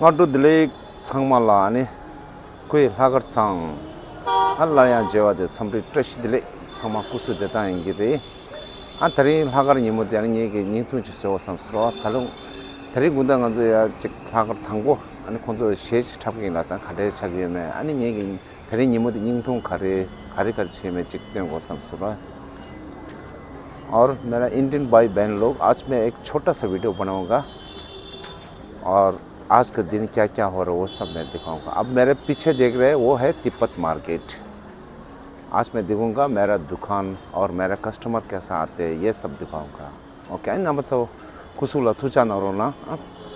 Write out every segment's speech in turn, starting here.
ngatu dilek sangmala ani kui lagar sang alla ya jewa de samri trash dilek sangma kusu de ta ingide antari lagar nimu de ani ge nintu chiso samsro talung tari gunda nganzo ya 직 lagar tangbo ani konzo sheji tap기 나서 가래 차기에 아니 얘기 tari nimu de nintu 가래 치मे चिकते को samsro और मेरा Indian भाई बहन लोग आज मैं एक छोटा सा वीडियो बनाऊंगा और आज का दिन क्या क्या हो रहा है वो सब मैं दिखाऊंगा। अब मेरे पीछे देख रहे हैं वो है तिब्बत मार्केट। आज मैं दिखाऊंगा मेरा दुकान और मेरा कस्टमर कैसा आते हैं ये सब दिखाऊंगा। ओके नंबर सो कुसुला तुचा नरोना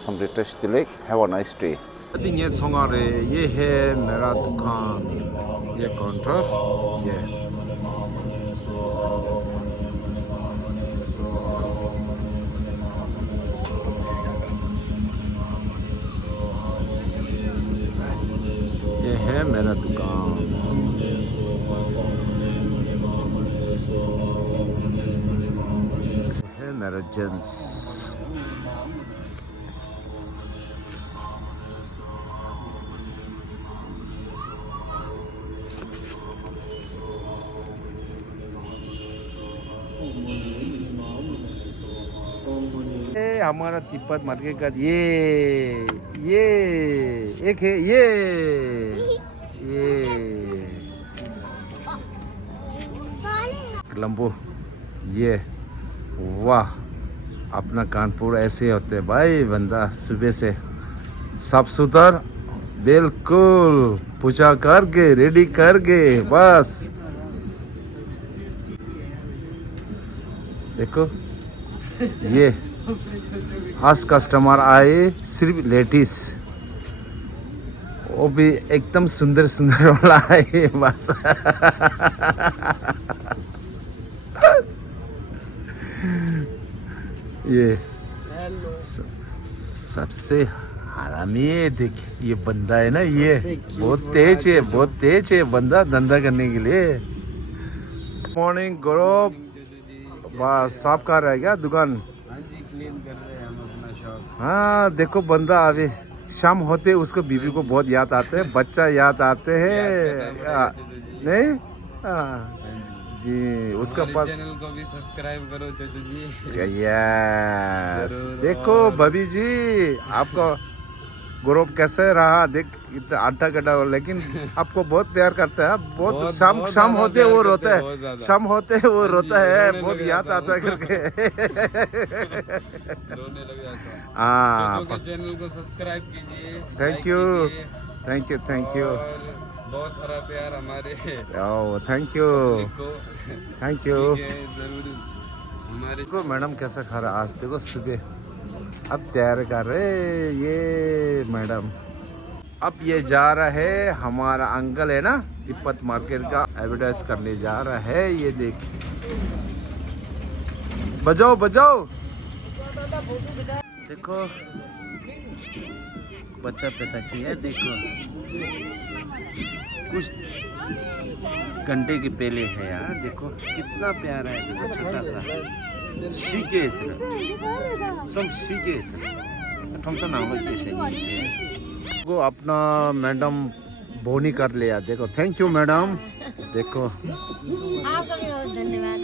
समरिटेश दिलेक हैव अ नाइस डे। ये सोंगारे ये है मेरा दुकान ये काउंटर ये है मेरा दुकान। है मेरा जेंट्स। हमारा तिब्बत मार्केट का ये एक है ये लंबो ये वाह अपना कानपुर ऐसे होते हैं भाई बंदा सुबह से साफ सुथर बिल्कुल पूजा करके रेडी करके बस देखो ये आज कस्टमर आए सिर्फ लेडीज वो भी एकदम सुंदर सुंदर वाला है बस ये सबसे हरामी है देख ये बंदा है ना ये बहुत तेज है बंदा धंधा करने के लिए। मॉर्निंग गौरव बस साफ कर रहा है क्या दुकान? हाँ देखो बंदा अभी शाम होते उसको बीवी को बहुत याद आते हैं बच्चा याद आते हैं नहीं जी उसका पास चैनल को भी सब्सक्राइब करो चाचा जी। यस देखो बबी जी आपका गौरव कैसे रहा देख इतना आटा कटा लेकिन आपको बहुत प्यार करता है बहुत शाम होते वो रोता है शाम होते वो रोता है बहुत याद आता है करके रोने लग जाता है। हाँ चैनल को सब्सक्राइब कीजिए थैंक यू बहुत सारा प्यार हमारे थैंक यू जरूर हमारे देखो मैडम कैसा खा रहा आज देखो सुबह अब तैयार कर रहे ये मैडम। अब ये जा रहा है हमारा अंकल है ना तिब्बत मार्केट का एडवर्टाइज करने जा रहा है ये देख बजाओ देखो बच्चा पैदा किया देखो कुछ घंटे के पहले है यार देखो कितना प्यारा है देखो छोटा सा सीखे सब सीखे थमसा नाम को अपना मैडम बोनी कर लिया देखो थैंक यू मैडम देखो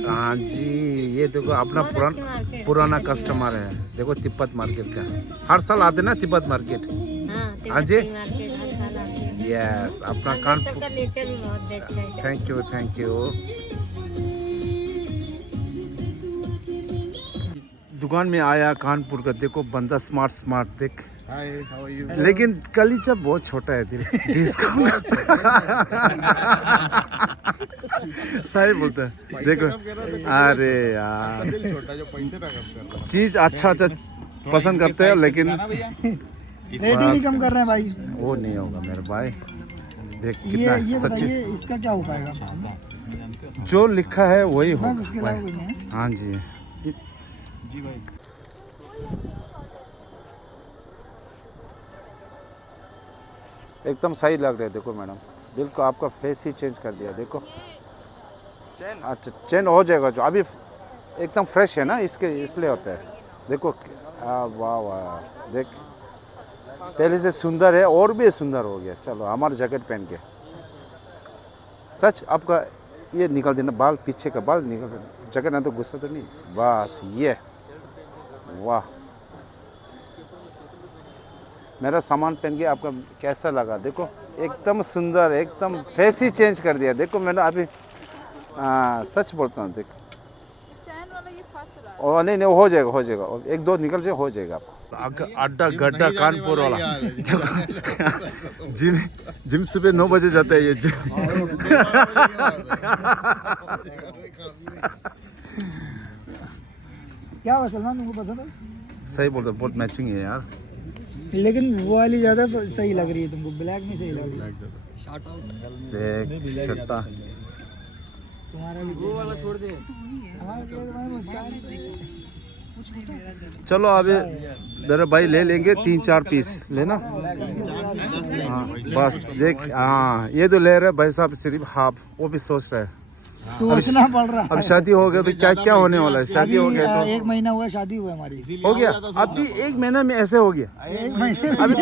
हाँ जी ये देखो अपना पुराना कस्टमर है देखो तिब्बत मार्केट का हर साल आते ना तिब्बत मार्केट हाँ जी यस अपना थैंक यू दुकान में आया कानपुर का देखो बंदा स्मार्ट देख लेकिन कलीचा बहुत छोटा है तेरे डिस्काउंट सही बोलता है देखो अरे यार चीज अच्छा पसंद करते हैं लेकिन रेट ही नहीं कम कर रहे हैं भाई वो नहीं होगा मेरे भाई देख ये कितना बताइए इसका क्या हो पाएगा जो लिखा है वही होगा बस इसके अलावा कोई नहीं है। हाँ जी भाई एकदम सही लग रहा है देखो मैडम बिल्कुल आपका फेस ही चेंज कर दिया देखो अच्छा चेंज हो जाएगा जो अभी एकदम फ्रेश है ना इसके इसलिए होता है देखो वाह वाह देख पहले से सुंदर है और भी सुंदर हो गया। चलो हमारा जैकेट पहन के सच आपका ये निकाल देना, बाल पीछे का बाल निकाल देना, जैकेट ना तो गुस्सा तो नहीं, बस ये वाह। मेरा सामान पहन के आपका कैसा लगा? देखो एकदम सुंदर, एकदम फेस ही चेंज कर दिया। देखो मैंने अभी सच बोलता हूँ, देखो चैन वाला ये फंस रहा है। और नहीं हो जाएगा, हो जाएगा, और एक दो निकल जाए हो जाएगा आपको। अड्डा गड्ढा कानपुर वाला जिम जिम सुबह 9 बजे जाता है ये जिम। क्या हुआ सलमान, तुमको पसंद है? सही बोलते, बहुत मैचिंग है यार। लेकिन वो वाली ज्यादा सही लग रही है तुमको, ब्लैक नहीं सही लग रही। देख छट्टा तुम्हारा भी वो वाला छोड़ दे, हमारा मुस्कान। चलो अभी मेरे भाई ले लेंगे 3-4 पीस लेना। हाँ बस देख, हाँ ये तो ले रहे भाई साहब सिर्फ हाफ, वो भी सोच रहे हैं। सोचना पड़ रहा अब शादी हो गया तो क्या क्या होने वाला है? शादी हो गया तो 1 महीना हुआ, शादी हुआ हमारी, हो गया। अभी 1 महीना में ऐसे हो गया, 1 महीने अभी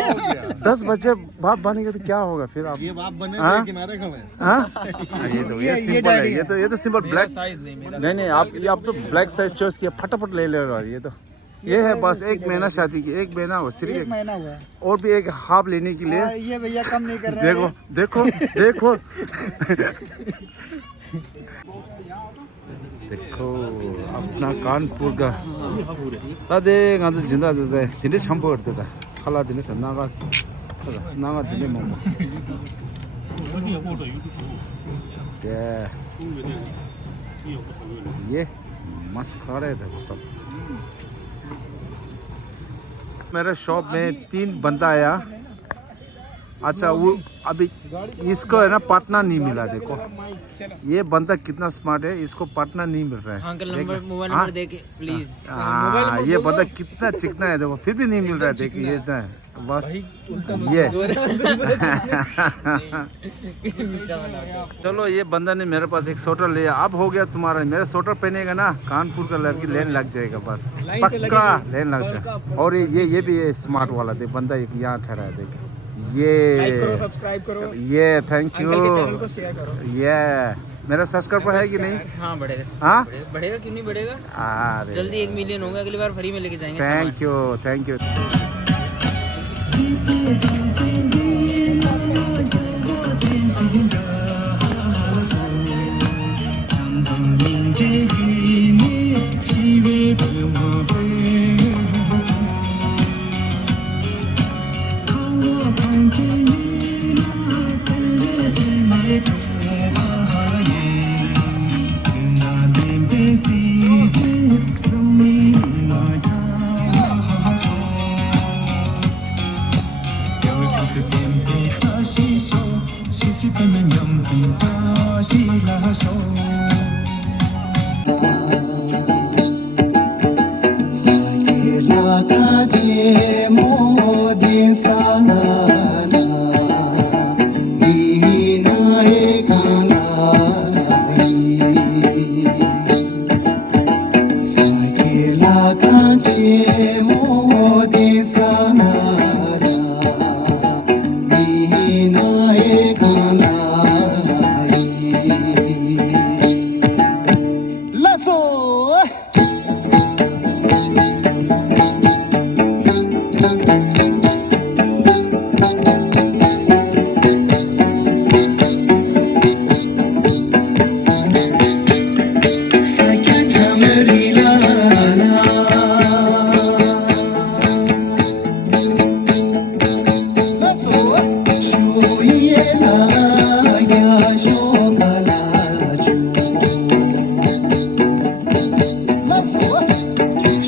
10 बच्चे बाप बनेंगे तो क्या होगा फिर? आप ये बाप बने हाँ? किनारे खड़े। हाँ ये तो ये सिंपल है, ये तो सिंपल ब्लैक नहीं आप तो ब्लैक साइज चॉइस किया, फटाफट ले ले रहे हो। ये है बस 1 महीना शादी की, 1 महीना हो सिर्फ 1 महीना हुआ है। और भी एक हाफ लेने के लिए। ये भैया कम नहीं कर रहे हैं। देखो देखो देखो अपना कानपुर का तादे गांव जिंदा जैसे दिने शंपू करते था, खाला दिने से नागा दिने मोमो ये मस्त खा रहे थे वो सब। मेरे शॉप में 3 बंदा आया। अच्छा वो अभी इसको है ना पार्टनर नहीं मिला। देखो ये बंदा कितना स्मार्ट है, इसको पार्टनर नहीं मिल रहा है। अंकल नंबर मोबाइल नंबर दे के प्लीज। ये बंदा कितना चिकना है, देखो फिर भी नहीं मिल रहा है। देखिए ये इतना है बस ये। चलो ये बंदा ने मेरे पास एक स्वेटर लिया, अब हो गया तुम्हारा। मेरा स्वेटर पहनेगा ना कानपुर का लड़की लेन लग जाएगा, बस पक्का लेन लग जाएगा। और ये भी है स्मार्ट वाला, देख बंदा एक यहाँ ठहरा है, देख ये सब्सक्राइब करो, ये थैंक यू। शेयर करो। ये मेरा सब्सक्राइबर है कि नहीं? हाँ बढ़ेगा। हाँ बढ़ेगा क्यों नहीं बढ़ेगा, अरे जल्दी 1 मिलियन होगा, अगली बार फ्री में लेके जाएंगे। Thank you.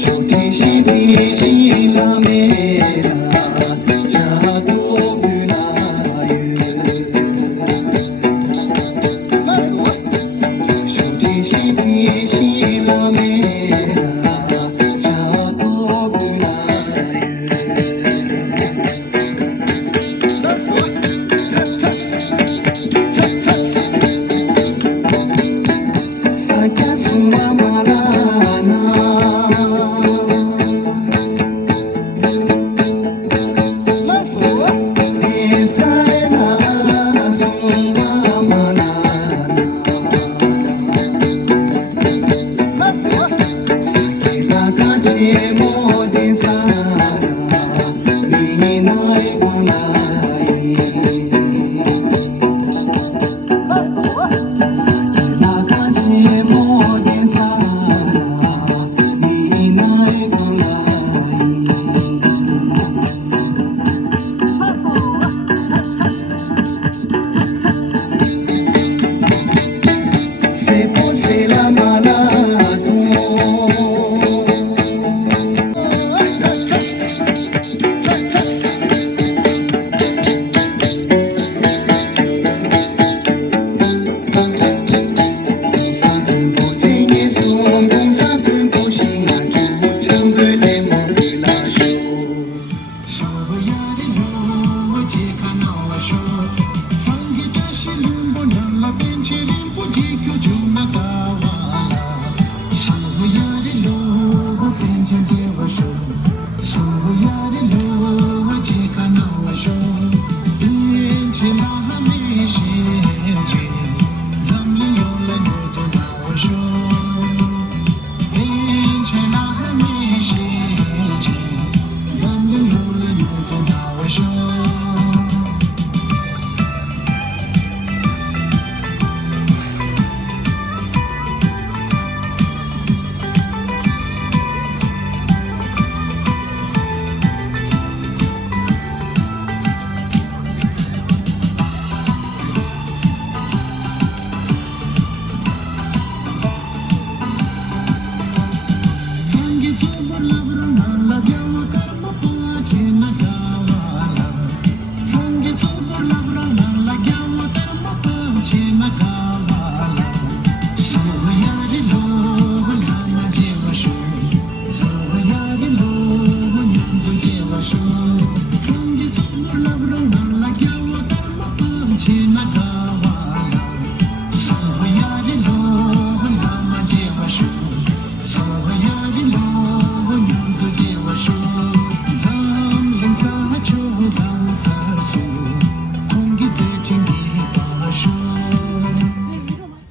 छोटी सी मेरा जादू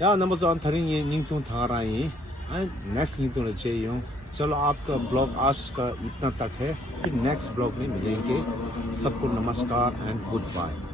या नमस्कार थरी ये निंगतुं थाराई नेक्स्ट निंगतुं ले चाहिए चलो आपका ब्लॉग आज का इतना तक है फिर नेक्स्ट ब्लॉग में मिलेंगे सबको नमस्कार एंड गुड बाय